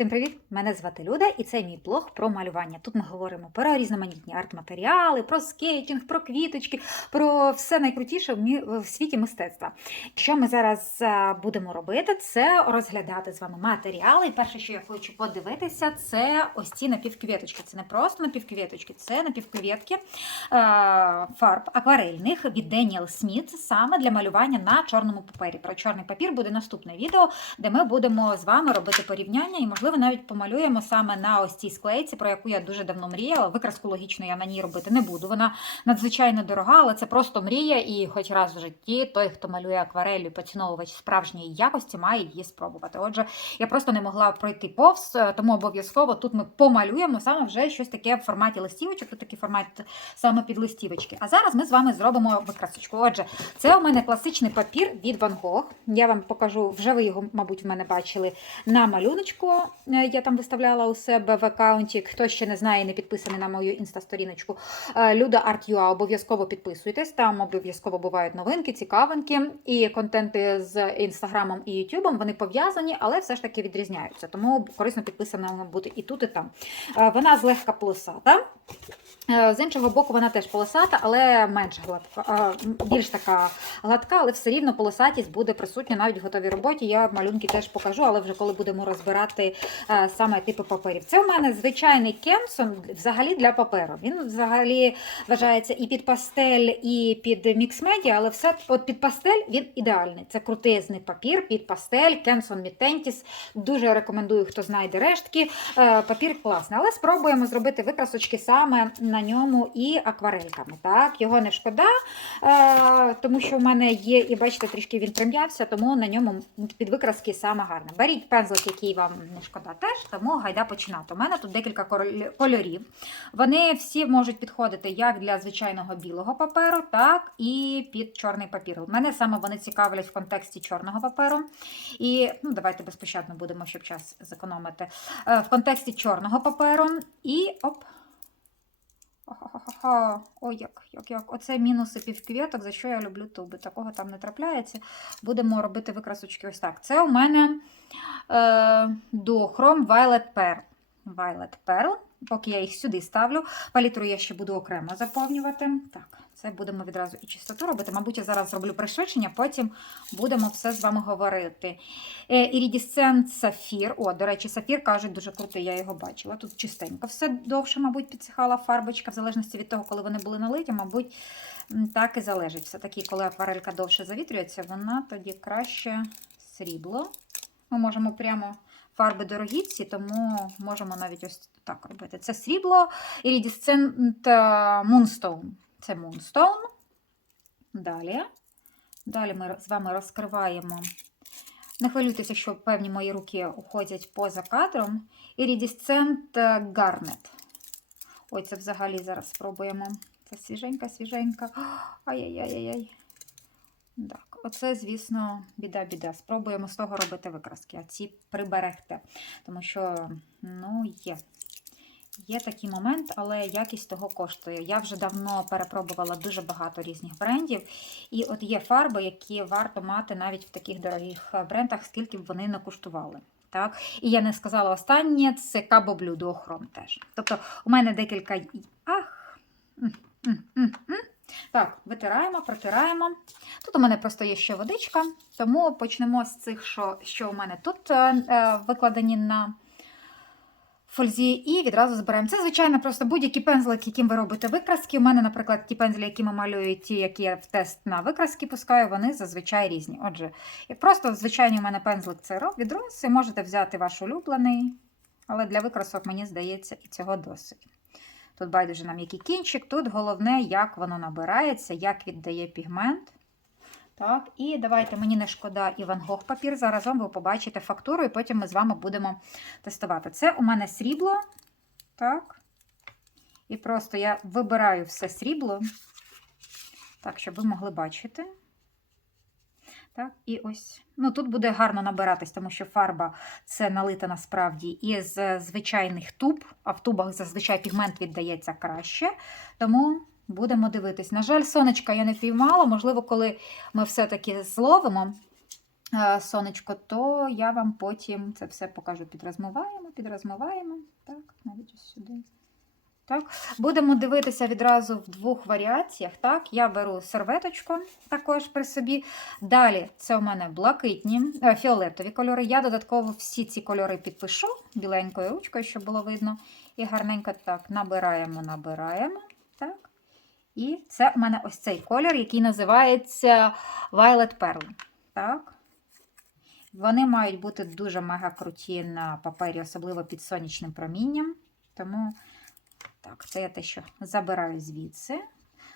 Всім привіт! Мене звати Люда, і це мій блог про малювання. Тут ми говоримо про різноманітні арт-матеріали, про скейтінг, про квіточки, про все найкрутіше в світі мистецтва. Що ми зараз будемо робити, це розглядати з вами матеріали. І перше, що я хочу подивитися, це ось ці напівквіточки. Це не просто напівквіточки, це напівквітки е, фарб акварельних від Daniel Smith саме для малювання на чорному папері. Про чорний папір буде наступне відео, де ми будемо з вами робити порівняння і, можливо, навіть помалюємо саме на ось цій склейці, про яку я дуже давно мріяла. Викраску логічно я на ній робити не буду. Вона надзвичайно дорога, але це просто мрія. І хоч раз в житті той, хто малює акварелью, поціновувач справжньої якості, має її спробувати. Отже, я просто не могла пройти повз, е, тому обов'язково тут ми помалюємо саме вже щось таке в форматі листівочок, тут такий формат саме під листівочки. А зараз ми з вами зробимо викрасочку. Отже, це у мене класичний папір від Van Gogh. Я вам покажу, вже ви його, мабуть, в мене бачили на малюночку. Е, Я там виставляла у себе в аккаунті. Хто ще не знає, не підписаний на мою інстасторіночку. е, Люда Art.ua, обов'язково підписуйтесь. Там обов'язково бувають новинки, цікавинки і контенти з інстаграмом і ютубом. Вони пов'язані, але все ж таки відрізняються. Тому корисно підписаним бути і тут, і там. Е, Вона злегка полосата. З іншого боку, вона теж полосата, але менш гладка, більш така гладка, але все рівно полосатість буде присутня навіть в готовій роботі. Я малюнки теж покажу, але вже коли будемо розбирати саме типи паперів. Це у мене звичайний кемсон взагалі для паперу. Він взагалі вважається і під пастель, і під мікс-медіа, але все от під пастель він ідеальний. Це крутезний папір під пастель, Кенсон Мітентіс. Дуже рекомендую, хто знайде рештки. Е, Папір класний, але спробуємо зробити викрасочки саме на ньому і акварельками. Так, його не шкода, е, тому що в мене є, і бачите, трішки він прим'явся, тому на ньому під викраски саме гарне. Беріть пензлик, який вам не шкода теж, тому гайда починати. У мене тут декілька кольорів. Вони всі можуть підходити як для звичайного білого паперу, так і під чорний папір. У мене саме вони цікавлять в контексті чорного паперу. І ну, давайте безпощадно будемо, щоб час зекономити. Е, В контексті чорного паперу. І оп. Ха-ха-ха-ха. Ой, як, як, як. Оце мінуси півквіток, за що я люблю туби. Такого там не трапляється. Будемо робити викрасочки ось так. Це у мене е, дохром Violet Pearl. Violet Pearl. Поки я їх сюди ставлю. Палітру я ще буду окремо заповнювати. Так, це будемо відразу і чистоту робити. Мабуть, я зараз зроблю пришвидшення, потім будемо все з вами говорити. Е, Ірідісцент сафір. О, до речі, сафір кажуть, дуже крутий, я його бачила. Тут чистенько все довше, мабуть, підсихала фарбочка, в залежності від того, коли вони були налиті, мабуть, так і залежить. Все-таки, коли акварелька довше завітрюється, вона тоді краще срібло. Ми можемо прямо. Фарби дорогі ці, тому можемо навіть ось так робити. Це срібло Iridescent Moonstone. Це Moonstone. Далі. Далі ми з вами розкриваємо. Не хвилюйтеся, що певні мої руки уходять поза кадром. Iridescent Garnet. Ой, це взагалі зараз спробуємо. Це свіженька, свіженька. Ай-яй-яй-яй. Так, оце, звісно, біда-біда. Спробуємо з того робити викраски, а ці приберегте. Тому що, ну, є. Є такий момент, але якість того коштує. Я вже давно перепробувала дуже багато різних брендів. І от є фарби, які варто мати навіть в таких дорогих брендах, скільки б вони не коштували. Так? І я не сказала останнє, це Cabo Blue Duochrome теж. Тобто у мене декілька. Ах! Так, витираємо, протираємо. Тут у мене просто є ще водичка, тому почнемо з цих, що, що у мене тут е, е, викладені на фользі, і відразу збираємо. Це, звичайно, просто будь-які пензлики, яким ви робите викраски. У мене, наприклад, ті пензлі, які ми малюють, ті, які я в тест на викраски пускаю, вони зазвичай різні. Отже, просто звичайний у мене пензлик це ро- від Роси, можете взяти ваш улюблений, але для викрасок, мені здається, і цього досить. Тут байдуже нам який кінчик, тут головне, як воно набирається, як віддає пігмент. Так, і давайте мені не шкода і Ван Гог папір. Заразом ви побачите фактуру, і потім ми з вами будемо тестувати. Це у мене срібло. Так. І просто я вибираю все срібло, так, щоб ви могли бачити. Так, і ось. Ну, тут буде гарно набиратись, тому що фарба це налита насправді із звичайних туб, а в тубах зазвичай пігмент віддається краще. Тому будемо дивитись. На жаль, сонечка я не піймала. Можливо, коли ми все-таки зловимо, е, сонечко, то я вам потім це все покажу. Підрозмиваємо, підрозмиваємо. Так, навіть ось сюди. Так. Будемо дивитися відразу в двох варіаціях. Так, я беру серветочку також при собі. Далі це у мене блакитні, е, фіолетові кольори. Я додатково всі ці кольори підпишу біленькою ручкою, щоб було видно. І гарненько так набираємо, набираємо. Так. І це у мене ось цей колір, який називається Violet Pearl. Так. Вони мають бути дуже мега круті на папері, особливо під сонячним промінням. Тому так, це я те, що забираю звідси.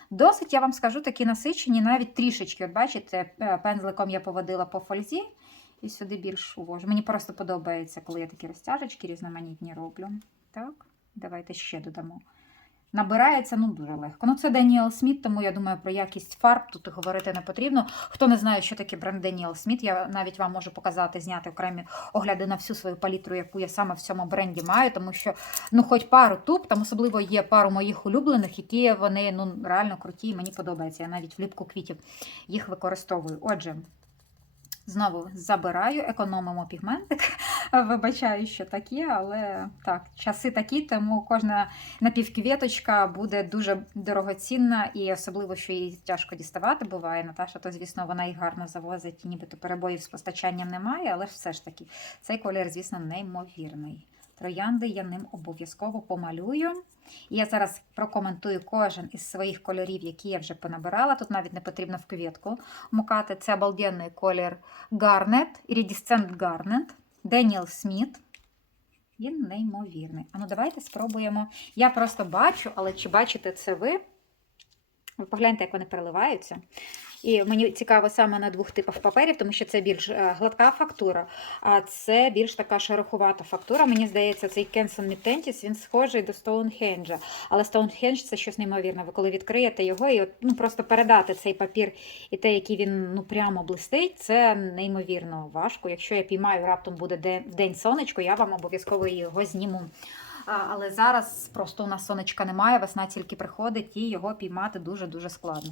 Досить, я вам скажу, такі насичені, навіть трішечки. От бачите, е, пензликом я поводила по фользі і сюди більш увожу. Мені просто подобається, коли я такі розтяжечки різноманітні роблю. Так, давайте ще додамо. Набирається ну дуже легко. Ну, це Даніел Сміт, тому я думаю, про якість фарб тут говорити не потрібно. Хто не знає, що таке бренд Даніел Сміт, я навіть вам можу показати, зняти окремі огляди на всю свою палітру, яку я саме в цьому бренді маю, тому що ну, хоч пару туб, там особливо є пару моїх улюблених, які вони ну, реально круті, і мені подобається. Я навіть вліпку квітів їх використовую. Отже. Знову забираю, економимо пігментик. Вибачаю, що такі, але так, часи такі, тому кожна напівквіточка буде дуже дорогоцінна і особливо, що її тяжко діставати буває. Наташа, то, звісно, вона їх гарно завозить, і нібито перебоїв з постачанням немає, але все ж таки цей колір, звісно, неймовірний. Троянди я ним обов'язково помалюю. І я зараз прокоментую кожен із своїх кольорів, які я вже понабирала. Тут навіть не потрібно в квітку мукати. Це обалденний колір Garnet, Iridescent Garnet, Daniel Сміт. Він неймовірний. А ну давайте спробуємо. Я просто бачу, але чи бачите це ви? Ви погляньте, як вони переливаються. І мені цікаво саме на двох типах паперів, тому що це більш е, гладка фактура, а це більш така шероховата фактура. Мені здається, цей Кенсон Мітентіс він схожий до Стоунхенджа. Але Стоунхендж це щось неймовірне. Ви коли відкриєте його і от, ну, просто передати цей папір і те, який він ну, прямо блистить, це неймовірно важко. Якщо я піймаю, раптом буде день, день сонечко, я вам обов'язково його зніму. Але зараз просто у нас сонечка немає, весна тільки приходить, і його піймати дуже-дуже складно.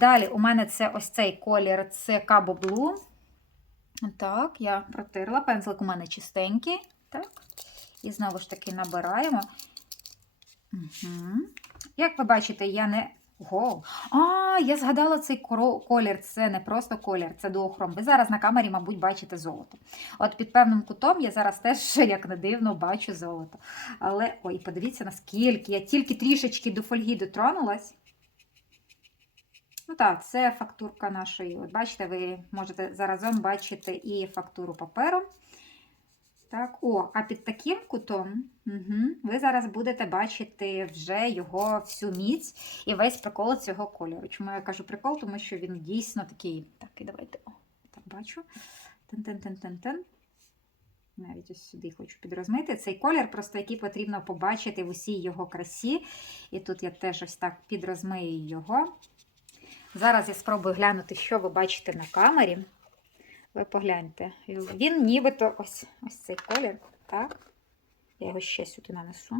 Далі у мене це ось цей колір, це Cabo Blue. Так, я протирла. Пензлик у мене чистенький. Так. І знову ж таки набираємо. Угу. Як ви бачите, я не. Ого! А, я згадала цей колір. Це не просто колір, це дуохром. Ви зараз на камері, мабуть, бачите золото. От під певним кутом я зараз теж, як не дивно, бачу золото. Але, ой, подивіться, наскільки я тільки трішечки до фольги дотронулась. Ну так, це фактурка нашої. От бачите, ви можете заразом бачити і фактуру паперу. Так, о, а під таким кутом угу, ви зараз будете бачити вже його всю міць і весь прикол цього кольору. Чому я кажу прикол? Тому що він дійсно такий. Так, і давайте о, так бачу. Тен-тен-тен-тен-тен. Навіть ось сюди хочу підрозмити. Цей колір, просто який потрібно побачити в усій його красі. І тут я теж ось так підрозмию його. Зараз я спробую глянути, що ви бачите на камері. Ви погляньте. Він нібито ось ось цей колір. Так. Я його ще сюди нанесу.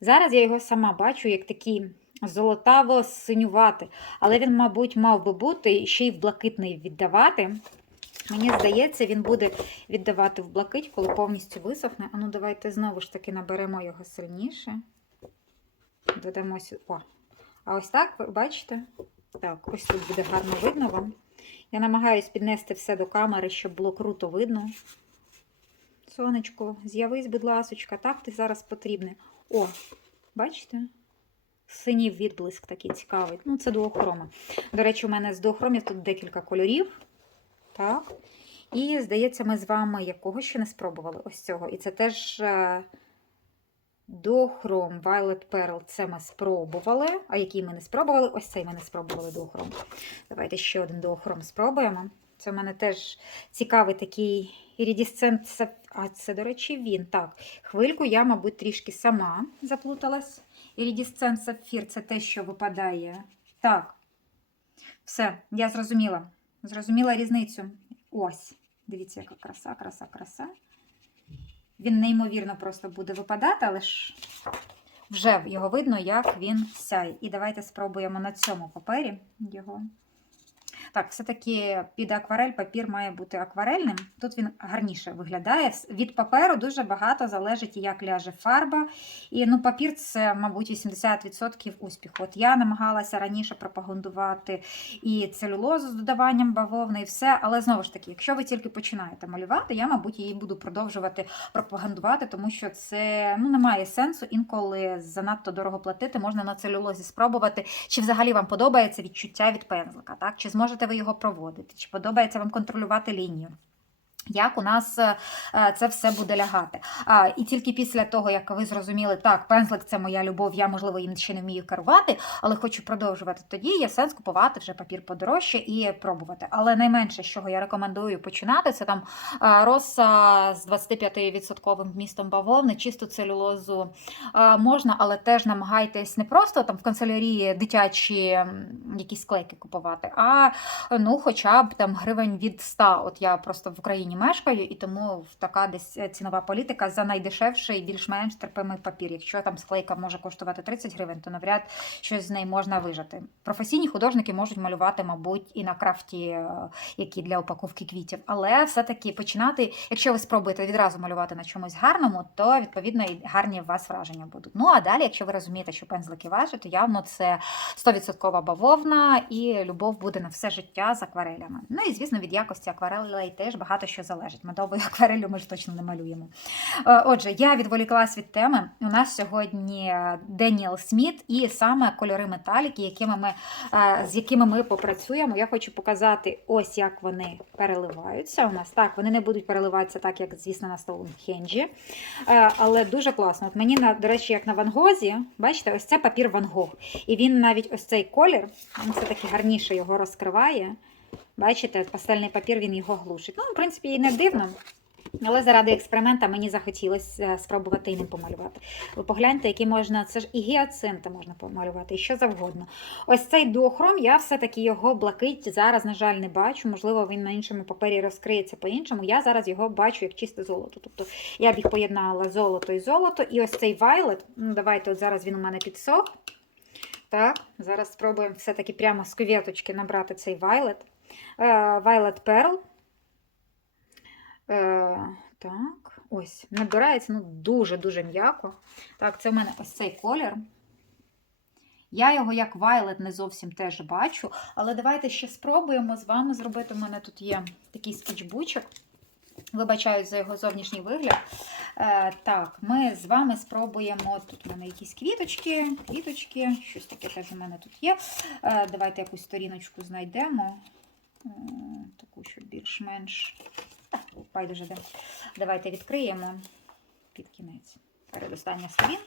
Зараз я його сама бачу, як такий золотаво-синюватий. Але він, мабуть, мав би бути ще й в блакитний віддавати. Мені здається, він буде віддавати в блакить, коли повністю висохне. А ну, давайте знову ж таки наберемо його сильніше. Додамо сюди. О. А ось так, ви бачите? Так, ось тут буде гарно видно вам. Я намагаюсь піднести все до камери, щоб було круто видно. Сонечко, з'явись, будь ласочка, так ти зараз потрібне. О, бачите? Синій відблиск такий цікавий. Ну, це дуохрома. До речі, у мене з дуохромів тут декілька кольорів. Так. І, здається, ми з вами якого ще не спробували ось цього. І це теж дуохром Violet Pearl. Це ми спробували. А який ми не спробували? Ось цей ми не спробували дуохром. Давайте ще один дуохром спробуємо. Це в мене теж цікавий такий ірідісцент. А це, до речі, він. Так, хвильку я, мабуть, трішки сама заплуталась. Ірідісцент сапфір це те, що випадає. Так. Все, я зрозуміла. Зрозуміла різницю. Ось. Дивіться, яка краса, краса, краса. Він неймовірно просто буде випадати, але ж вже його видно, як він сяє. І давайте спробуємо на цьому папері його. Так, все-таки під акварель папір має бути акварельним. Тут він гарніше виглядає. Від паперу дуже багато залежить, як ляже фарба. І ну, папір це, мабуть, 80% успіху. От я намагалася раніше пропагандувати і целюлозу з додаванням бавовни, і все. Але знову ж таки, якщо ви тільки починаєте малювати, я, мабуть, її буду продовжувати пропагандувати, тому що це ну, немає сенсу інколи занадто дорого платити. Можна на целюлозі спробувати, чи взагалі вам подобається відчуття від пензлика, так? чи зможете ви його проводити, чи подобається вам контролювати лінію. Як у нас е, це все буде лягати. А, і тільки після того, як ви зрозуміли, так, пензлик це моя любов, я, можливо, їм ще не вмію керувати, але хочу продовжувати, тоді є сенс купувати вже папір подорожче і пробувати. Але найменше, з чого я рекомендую починати, це там е, роса з 25% вмістом бавовни, чисту целюлозу е, можна, але теж намагайтесь не просто там в канцелярії дитячі якісь склейки купувати, а ну, хоча б там гривень від 100. От я просто в Україні мешкаю, і тому така десь е, цінова політика за найдешевший, більш-менш терпимий папір. Якщо там склейка може коштувати 30 гривень, то навряд щось з неї можна вижити. Професійні художники можуть малювати, мабуть, і на крафті, е, які для упаковки квітів. Але все-таки починати, якщо ви спробуєте відразу малювати на чомусь гарному, то відповідно і гарні у вас враження будуть. Ну а далі, якщо ви розумієте, що пензлики ваші, то явно це 100% бавовна і любов буде на все життя з акварелями. Ну і звісно, від якості акварелей теж багато що залежить. Медовою акварелью ми ж точно не малюємо. Е, Отже, я відволіклась від теми. У нас сьогодні е, Деніел Сміт і саме кольори металіки, якими ми, е, з якими ми попрацюємо. Я хочу показати ось як вони переливаються. У нас так, вони не будуть переливатися так, як, звісно, на Стоунхенджі. Але дуже класно. От мені, до речі, як на Ван Гозі, бачите, ось це папір Ван Гог. І він навіть ось цей колір, він все-таки гарніше його розкриває. Бачите, пастельний папір він його глушить. Ну, в принципі, і не дивно. Але заради експеримента мені захотілося е, спробувати і ним помалювати. Ви погляньте, які можна, це ж і гіацинти можна помалювати, і що завгодно. Ось цей дуохром, я все-таки його блакить зараз, на жаль, не бачу. Можливо, він на іншому папері розкриється по-іншому. Я зараз його бачу як чисте золото. Тобто я б їх поєднала золото і золото. І ось цей вайлет, ну, давайте, от зараз він у мене підсох. Так, зараз спробуємо все-таки прямо з кувєточки набрати цей вайлет. Violet Pearl. Е, так, ось, набирається ну, дуже-дуже м'яко. Так, це в мене ось цей колір. Я його як Violet не зовсім теж бачу, але давайте ще спробуємо з вами зробити. У мене тут є такий скетчбучок. Вибачаю за його зовнішній вигляд. Е, так, ми з вами спробуємо. Тут у мене якісь квіточки, квіточки, щось таке теж у мене тут є. Е, давайте якусь сторіночку знайдемо. Е, таку, щоб більш-менш. Байдуже де. Давайте відкриємо під кінець. Передостання сторін.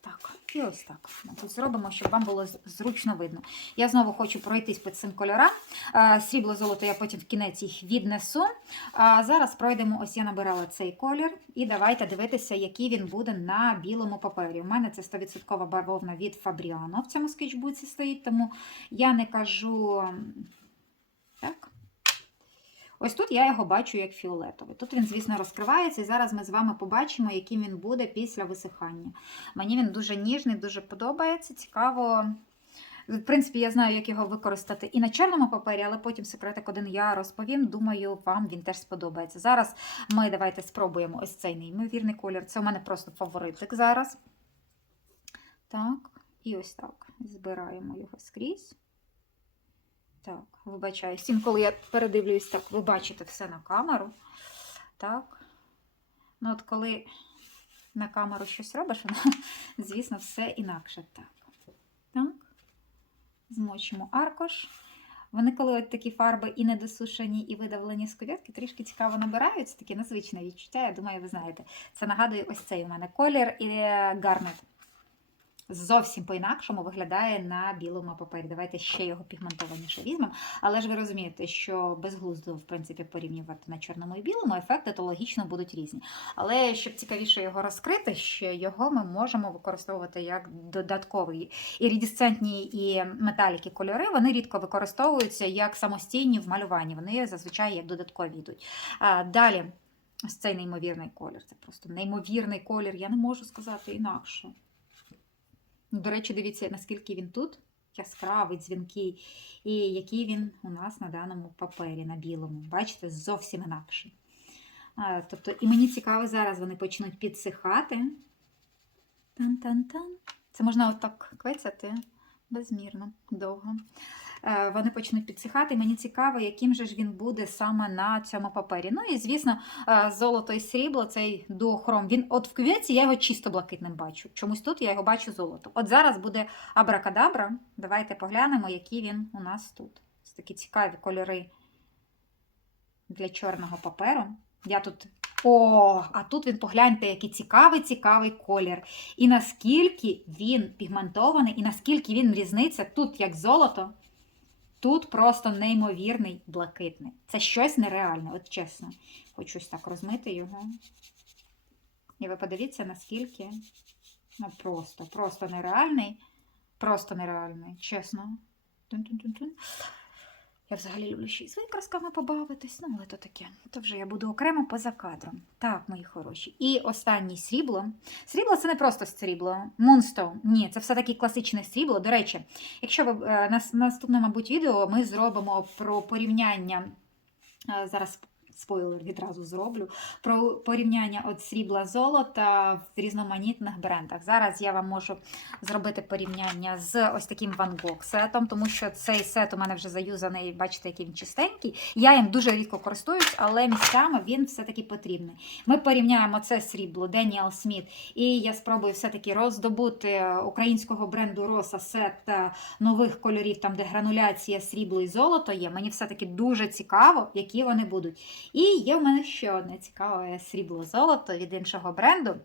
Так, і ось так. Тут зробимо, щоб вам було зручно видно. Я знову хочу пройтись по цим кольорам. Е, Срібло золото я потім в кінець їх віднесу. А зараз пройдемо. Ось я набирала цей колір. І давайте дивитися, який він буде на білому папері. У мене це 100% бавовна від Fabriano в цьому скетчбуці стоїть, тому я не кажу. Так. Ось тут я його бачу як фіолетовий. Тут він, звісно, розкривається, і зараз ми з вами побачимо, яким він буде після висихання. Мені він дуже ніжний, дуже подобається. Цікаво. В принципі, я знаю, як його використати і на чорному папері, але потім секретик один я розповім. Думаю, вам він теж сподобається. Зараз ми давайте спробуємо ось цей неймовірний колір. Це у мене просто фаворитик зараз. Так, і ось так. Збираємо його скрізь. Так, вибачаюсь. Всім, коли я передивлююсь, так, ви бачите все на камеру. Так. Ну, от коли на камеру щось робиш, воно, звісно, все інакше. Так. Так. Змочимо аркуш. Вони, коли от такі фарби і недосушені, і видавлені з кув'ятки, трішки цікаво набираються, таке незвичне відчуття. Я думаю, ви знаєте. Це нагадує ось цей у мене колір і гарнет. Зовсім по-інакшому виглядає на білому папері. Давайте ще його пігментованіше візьмемо. Але ж ви розумієте, що безглуздо, в принципі, порівнювати на чорному і білому, ефекти то логічно будуть різні. Але щоб цікавіше його розкрити, ще його ми можемо використовувати як додатковий. Іридісцентні і металіки кольори вони рідко використовуються як самостійні в малюванні. Вони зазвичай як додаткові йдуть. Далі, ось цей неймовірний колір. Це просто неймовірний колір. Я не можу сказати інакше. Ну, До речі, дивіться, наскільки він тут яскравий, дзвінкий, і який він у нас на даному папері, на білому. Бачите, зовсім інакший. А, тобто, і мені цікаво, зараз вони почнуть підсихати. Тан-тан-тан. Це можна отак квецяти безмірно довго. Е, Вони почнуть підсихати. Мені цікаво, яким же ж він буде саме на цьому папері. Ну і звісно, е, золото і срібло, цей дуохром. Він от в квіті я його чисто блакитним бачу. Чомусь тут я його бачу золото. От зараз буде абракадабра. Давайте поглянемо, який він у нас тут. Це такі цікаві кольори для чорного паперу. Я тут. О, а тут він погляньте, який цікавий, цікавий колір. І наскільки він пігментований, і наскільки він різниця тут як золото, тут просто неймовірний блакитний. Це щось нереальне, от чесно. Хочу ось так розмити його. І ви подивіться, наскільки ну просто, просто нереальний. Просто нереальний, чесно. Тун-тун-тун-тун. Я взагалі люблю ще й з викрасками побавитись, ну але то таке. То вже я буду окремо поза кадром. Так, мої хороші. І останнє срібло. Срібло це не просто срібло. Мунстоун. Ні, це все-таки класичне срібло. До речі, якщо ви е, на наступне, мабуть, відео ми зробимо про порівняння. е, Зараз спойлер відразу зроблю. Про порівняння от срібла золота в різноманітних брендах. Зараз я вам можу зробити порівняння з ось таким Van Gogh сетом, тому що цей сет у мене вже заюзаний, бачите, який він чистенький. Я їм дуже рідко користуюсь, але місцями він все-таки потрібний. Ми порівняємо це срібло Daniel Сміт, і я спробую все-таки роздобути українського бренду Роса сет е, нових кольорів, там де грануляція срібло і золото є. Мені все-таки дуже цікаво, які вони будуть. І є в мене ще одне цікаве срібло-золото від іншого бренду.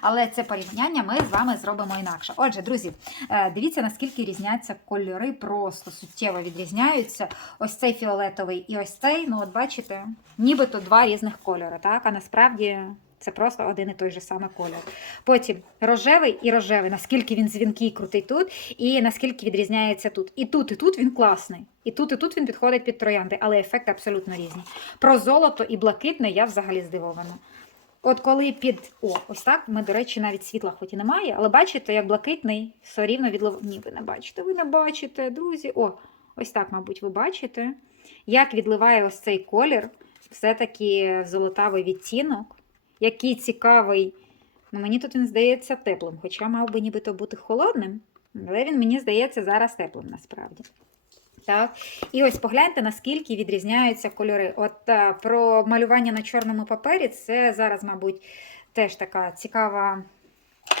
Але це порівняння ми з вами зробимо інакше. Отже, друзі, е, дивіться, наскільки різняться кольори, просто суттєво відрізняються. Ось цей фіолетовий і ось цей, ну от бачите, нібито два різних кольори, так? А насправді. Це просто один і той же саме колір. Потім рожевий і рожевий, наскільки він дзвінкий і крутий тут, і наскільки відрізняється тут. І тут, і тут він класний. І тут, і тут він підходить під троянди, але ефекти абсолютно різні. Про золото і блакитне я взагалі здивована. От коли під. О, ось так. Ми, до речі, навіть світла хоч і немає, але бачите, як блакитний все рівно відлив. Ні, ви не бачите, ви не бачите, друзі. О, ось так, мабуть, ви бачите, як відливає ось цей колір, все-таки золотавий відтінок. Який цікавий. Ну, мені тут він здається теплим, хоча мав би нібито бути холодним, але він мені здається зараз теплим насправді. Так. І ось погляньте, наскільки відрізняються кольори. От а, про малювання на чорному папері це зараз, мабуть, теж така цікава.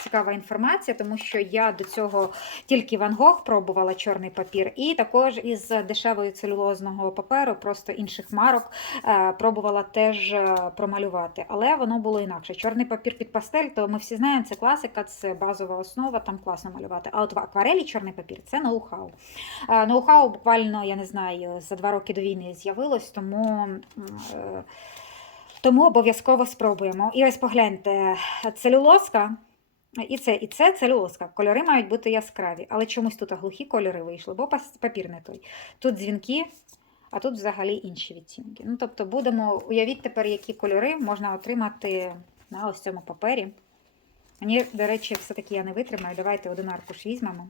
Цікава інформація, тому що я до цього тільки Ван Гог пробувала чорний папір, і також із дешевої целюлозного паперу, просто інших марок, е, пробувала теж е, промалювати. Але воно було інакше. Чорний папір під пастель, то ми всі знаємо, це класика, це базова основа, там класно малювати. А от в акварелі чорний папір це ноу-хау. Е, Ноу-хау буквально, я не знаю, за два роки до війни з'явилось, тому. Тому обов'язково спробуємо. І ось погляньте, целюлозка. І це, і це целюлозка. Кольори мають бути яскраві, але чомусь тут глухі кольори вийшли, бо папір не той. Тут дзвінки, а тут взагалі інші відтінки. Ну, тобто, будемо уявіть тепер, які кольори можна отримати на ось цьому папері. Мені, до речі, все-таки я не витримаю. Давайте один аркуш візьмемо.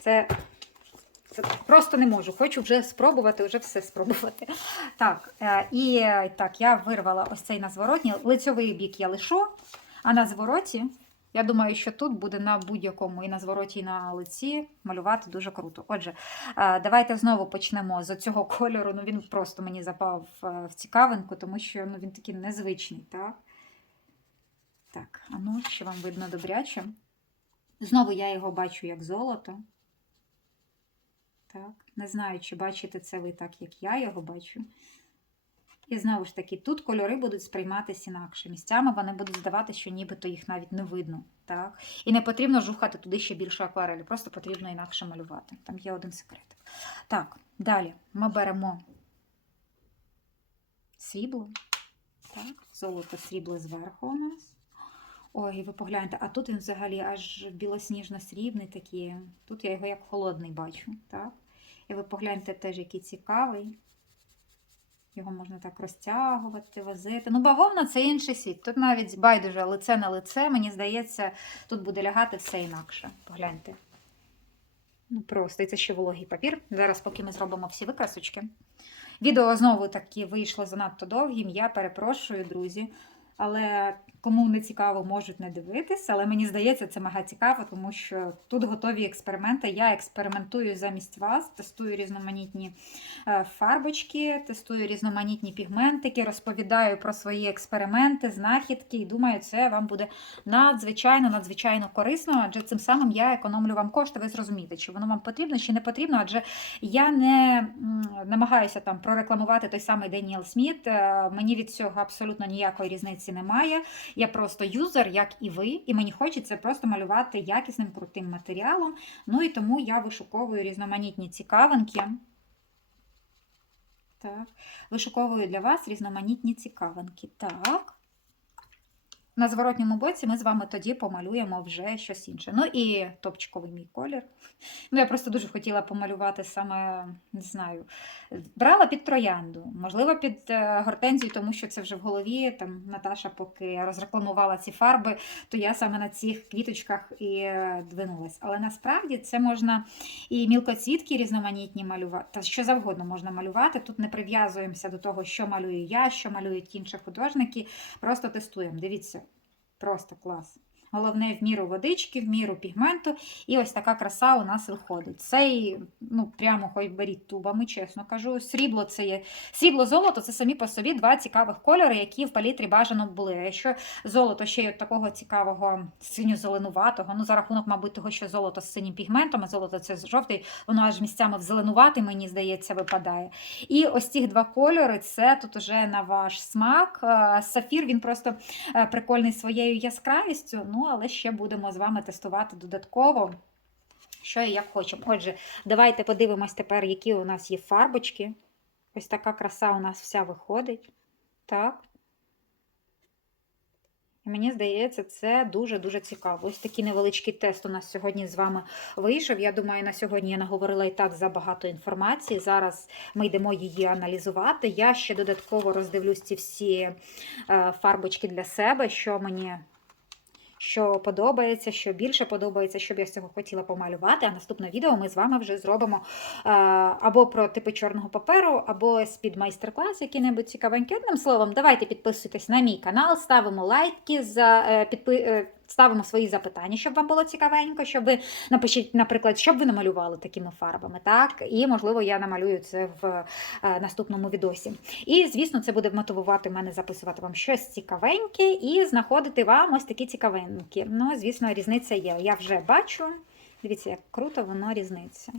Це, це просто не можу. Хочу вже спробувати, вже все спробувати. Так, е, і так, я вирвала ось цей на зворотній. Лицьовий бік я лишу. А на звороті, я думаю, що тут буде на будь-якому і на звороті, і на лиці малювати дуже круто. Отже, е, давайте знову почнемо з цього кольору. Ну він просто мені запав е, в цікавинку, тому що ну, він такий незвичний, так? Так, а ну, ще вам видно добряче. Знову я його бачу як золото. Так, не знаю, чи бачите це ви так, як я його бачу. І знову ж таки, тут кольори будуть сприйматися інакше. Місцями вони будуть здавати, що нібито їх навіть не видно. Так? І не потрібно жухати туди ще більше акварелі, просто потрібно інакше малювати. Там є один секрет. Так, далі ми беремо срібло. Так, золото срібло зверху у нас. Ой, ви погляньте, а тут він взагалі аж білосніжно-срібний такий. Тут я його як холодний бачу. Так? І ви погляньте теж, який цікавий. Його можна так розтягувати, возити. Ну, бавовна це інший світ. Тут навіть байдуже лице на лице, мені здається, тут буде лягати все інакше. Погляньте. Ну просто, і це ще вологий папір. Зараз, поки ми зробимо всі викрасочки. Відео знову таки вийшло занадто довгим. Я перепрошую, друзі. Але кому не цікаво, можуть не дивитися. Але мені здається, це мега цікаво, тому що тут готові експерименти. Я експериментую замість вас, тестую різноманітні е, фарбочки, тестую різноманітні пігментики, розповідаю про свої експерименти, знахідки. І думаю, це вам буде надзвичайно, надзвичайно корисно, адже цим самим я економлю вам кошти. Ви зрозумієте, чи воно вам потрібно, чи не потрібно, адже я не намагаюся там прорекламувати той самий Деніел Сміт. Е, Мені від цього абсолютно ніякої різниці немає. Я просто юзер, як і ви, і мені хочеться просто малювати якісним крутим матеріалом. Ну і тому я вишуковую різноманітні цікавинки. Так, вишуковую для вас різноманітні цікавинки. Так. На зворотньому боці ми з вами тоді помалюємо вже щось інше. Ну і топчиковий мій колір. Ну, я просто дуже хотіла помалювати саме, не знаю, брала під троянду, можливо, під е, гортензію, тому що це вже в голові. Там Наташа, поки розрекламувала ці фарби, то я саме на цих квіточках і е, двинулась. Але насправді це можна і мілкоцвітки різноманітні малювати, та що завгодно можна малювати. Тут не прив'язуємося до того, що малюю я, що малюють інші художники. Просто тестуємо. Дивіться, просто клас. Головне в міру водички, в міру пігменту. І ось така краса у нас виходить. Цей, ну, прямо хоч беріть тубами, чесно кажу. Срібло це є. Срібло золото це самі по собі два цікавих кольори, які в палітрі бажано були. А Якщо золото ще й от такого цікавого синьо-зеленуватого, ну за рахунок, мабуть, того, що золото з синім пігментом, а золото це жовтий, воно аж місцями в зеленуватий, мені здається, випадає. І ось ці два кольори це тут уже на ваш смак. Е, Сафір він просто е, прикольний своєю яскравістю. Ну, але ще будемо з вами тестувати додатково. Що і як хочемо. Отже, давайте подивимось тепер, які у нас є фарбочки. Ось така краса у нас вся виходить. Так. І мені здається, це дуже-дуже цікаво. Ось такий невеличкий тест у нас сьогодні з вами вийшов. Я думаю, на сьогодні я наговорила і так забагато інформації. Зараз ми йдемо її аналізувати. Я ще додатково роздивлюсь ці всі е, фарбочки для себе, що мені що подобається, що більше подобається, що б я з цього хотіла помалювати. А наступне відео ми з вами вже зробимо е, або про типи чорного паперу, або з-під майстер-клас, який-небудь цікавенький. Одним словом, давайте підписуйтесь на мій канал, ставимо лайки, за, е, підпи, е, ставимо свої запитання, щоб вам було цікавенько, щоб ви напишіть, наприклад, щоб ви намалювали такими фарбами, так? І, можливо, я намалюю це в е, наступному відосі. І, звісно, це буде мотивувати мене записувати вам щось цікавеньке і знаходити вам ось такі цікавенькі. Ну, звісно, різниця є. Я вже бачу. Дивіться, як круто воно різниться.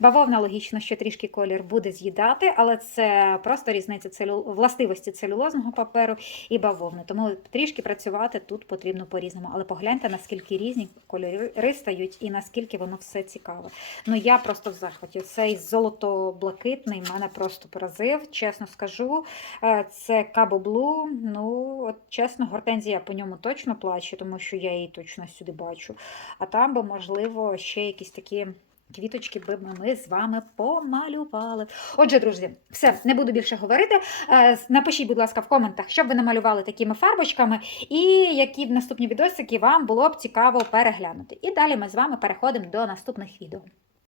Бавовна логічно, що трішки колір буде з'їдати, але це просто різниця целю... властивості целюлозного паперу і бавовни. Тому трішки працювати тут потрібно по-різному. Але погляньте, наскільки різні кольори стають і наскільки воно все цікаве. Ну я просто в захваті. Цей золото-блакитний мене просто поразив, чесно скажу. Е, Це Cabo Blue. Ну, от чесно, гортензія по ньому точно плаче, тому що я її точно сюди бачу. А там би, можливо, ще якісь такі. Квіточки би ми з вами помалювали. Отже, друзі, все, не буду більше говорити. Е, Напишіть, будь ласка, в коментах, що б ви намалювали такими фарбочками, і які в наступні відосики вам було б цікаво переглянути. І далі ми з вами переходимо до наступних відео.